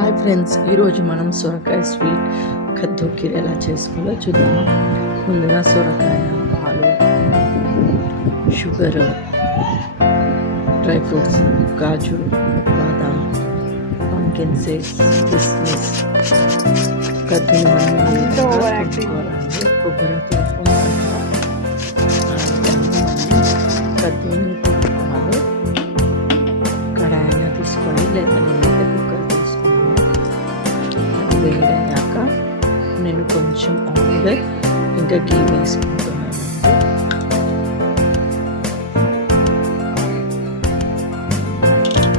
Hi friends, ఈరోజు మనం సొరకాయ స్వీట్ కద్దు కీర్ ఎలా చేసుకోవాలో చూద్దాము. ముందుగా సొరకాయ, పాలు, షుగర్, డ్రై ఫ్రూట్స్, కాజు, బాదాం, పంకిన్ సీడ్స్, కిస్మిస్, కద్దుని మనం తుంచుకోవాలండి. కొబ్బరి కద్దుని తుంచుకోవాలి. కడాయినా తీసుకొని లేదా నేనైతే కుక్కర్ తీసుకున్నాను. వేడయ్యాక నేను కొంచెం ఆయిల్ ఇంకా గీ వేసుకుంటున్నాను.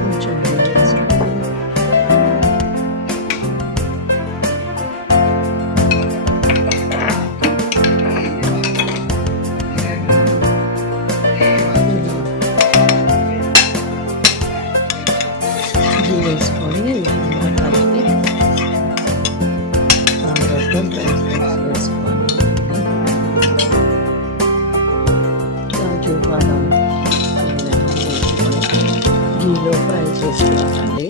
కొంచెం గీ వేసుకుంటాను. గీ వేసుకొని కలిపి దాంట్లో డ్రై ఫ్రూట్స్ వేసుకోవాలి. కాజు, బాదం గీలో ఫ్రై చేసుకోవాలండి.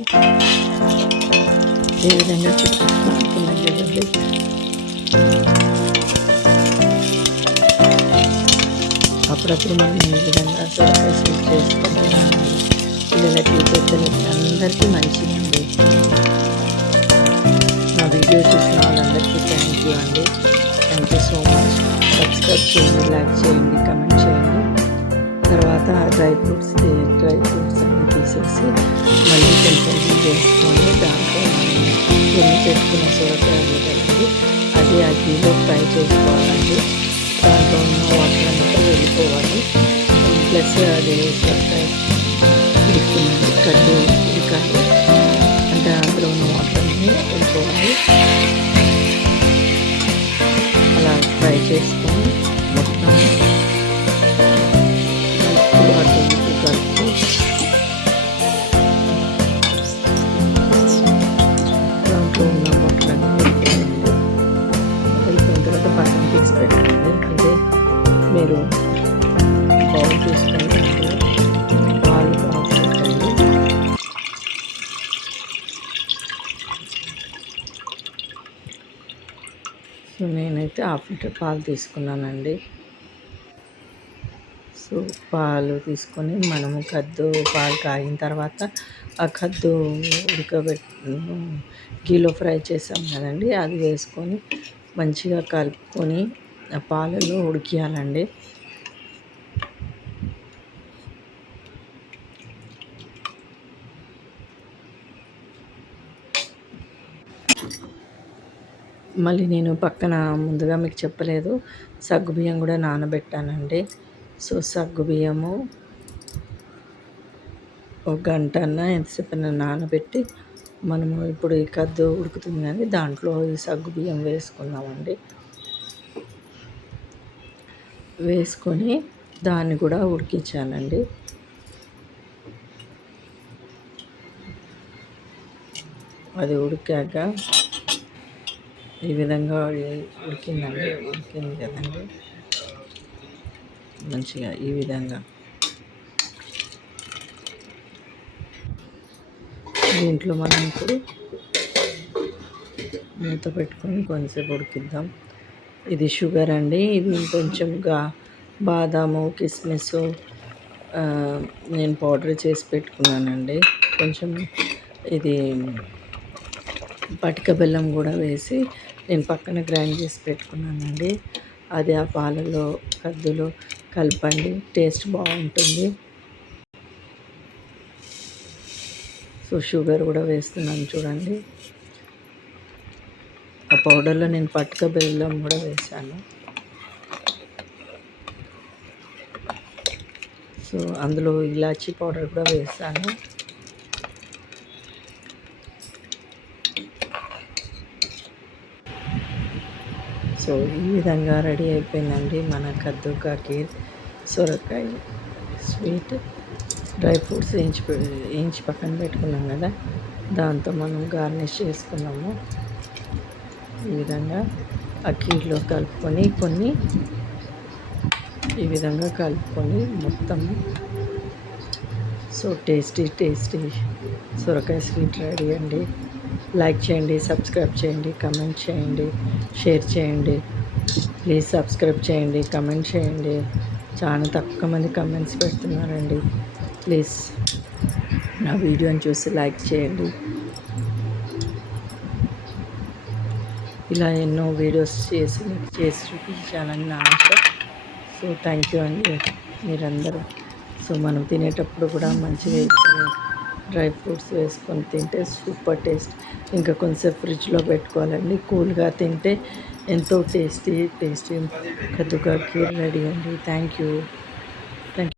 ఏ విధంగా చూపిస్తున్నాను కదండి. అప్పుడప్పుడు మనం ఈ విధంగా సొరకాయ స్వీట్ చేసుకొని పిల్లలకి, పెద్దలకి అందరికీ మంచిదండి. నా వీడియో చూసిన వాళ్ళందరికీ థ్యాంక్ యూ అండి. Thank you so much. Subscribe చేయండి, లైక్ చేయండి, కమెంట్ చేయండి. తర్వాత డ్రై ఫ్రూట్స్ అన్ని తీసేసి మళ్ళీ కొంచెం వేసుకొని దాంట్లో మనం పెట్టుకున్న సొరకాయలు కదండి, అది ఆ గీలో ఫ్రై చేసుకోవాలండి. దాంట్లో ఉన్న వాటర్ అంతా వెళ్ళిపోవాలి. ప్లస్ అది సొరకాయ ఉడుకుతుంది, కద్దు ఉడకాలి అంటే అందులో ఉన్న వాటర్ అన్నీ వెళ్ళిపోవాలి. అలా ఫ్రై చేసుకొని మొత్తం అటు ఇటు కలుపు దాంట్లో ఉన్న వాటర్ అన్నీ వెళ్ళిపోయిన తర్వాత పక్కన తీసి పెట్టండి. అంటే మీరు బౌల్ తీసుకొని అందులో పాలు కాల్చుకోండి. సో నేనైతే హాఫ్ లీటర్ పాలు తీసుకున్నానండి. సో పాలు తీసుకొని మనము కద్దు పాలు కాగిన తర్వాత ఆ కద్దు గీలో ఫ్రై చేసాం కదండి, అది వేసుకొని మంచిగా కలుపుకొని ఆ పాలలో ఉడికియాలండి. మళ్ళీ నేను పక్కన ముందుగా మీకు చెప్పలేదు, సగ్గుబియ్యం కూడా నానబెట్టానండి. సో సగ్గుబియ్యము ఒక గంట అన్నా ఎంతసేపు నానబెట్టి మనము ఇప్పుడు ఈ కద్దు ఉడుకుతుంది కానీ దాంట్లో ఈ సగ్గుబియ్యం వేసుకుందామండి. వేసుకొని దాన్ని కూడా ఉడికించానండి. అది ఉడికాక ఈ విధంగా ఉడికింది కదండి, మంచిగా ఈ విధంగా దీంట్లో మనం ఇప్పుడు మూత పెట్టుకొని కొంచెంసేపు ఉడికిద్దాం. ఇది షుగర్ అండి, ఇది కొంచెంగా బాదాము, కిస్మిస్ నేను పౌడర్ చేసి పెట్టుకున్నానండి. కొంచెం ఇది పటిక బెల్లం కూడా వేసి నేను పక్కన గ్రైండ్ చేసి పెట్టుకున్నానండి. అది ఆ పాలలో కద్దులో కలపండి, టేస్ట్ బాగుంటుంది. సో షుగర్ కూడా వేస్తున్నాను చూడండి. ఆ పౌడర్లో నేను పటిక బెల్లం కూడా వేసాను. సో అందులో ఇలాచీ పౌడర్ కూడా వేసాను. సో ఈ విధంగా రెడీ అయిపోయిందండి మన కద్దు కా కీర్ సొరకాయ స్వీట్. డ్రై ఫ్రూట్స్ వేయించి పక్కన పెట్టుకున్నాం కదా, దాంతో మనం గార్నిష్ చేసుకున్నాము. ఈ విధంగా ఆ కీర్లో కలుపుకొని కొన్ని ఈ విధంగా కలుపుకొని మొత్తం సో టేస్టీ సొరకాయ స్వీట్ రెడీ అండి. లైక్ చేయండి, సబ్స్క్రైబ్ చేయండి, కమెంట్ చేయండి, షేర్ చేయండి. ప్లీజ్ సబ్స్క్రైబ్ చేయండి, కమెంట్ చేయండి. చాలా తక్కువ మంది కమెంట్స్ పెడుతున్నారండి. ప్లీజ్ నా వీడియోని చూసి లైక్ చేయండి. ఇలా ఎన్నో వీడియోస్ చేసి చూపించాలని నా ఆశ. సో థ్యాంక్ యూ అండి మీరందరూ. సో మనం తినేటప్పుడు కూడా మంచిగా డ్రై ఫ్రూట్స్ వేసుకొని తింటే సూపర్ టేస్ట్. ఇంకా కొంచెం ఫ్రిడ్జ్లో పెట్టుకోవాలండి. కూల్గా తింటే ఎంతో టేస్టీ కద్దుకా ఖీర్ రెడీ అండి. Thank you.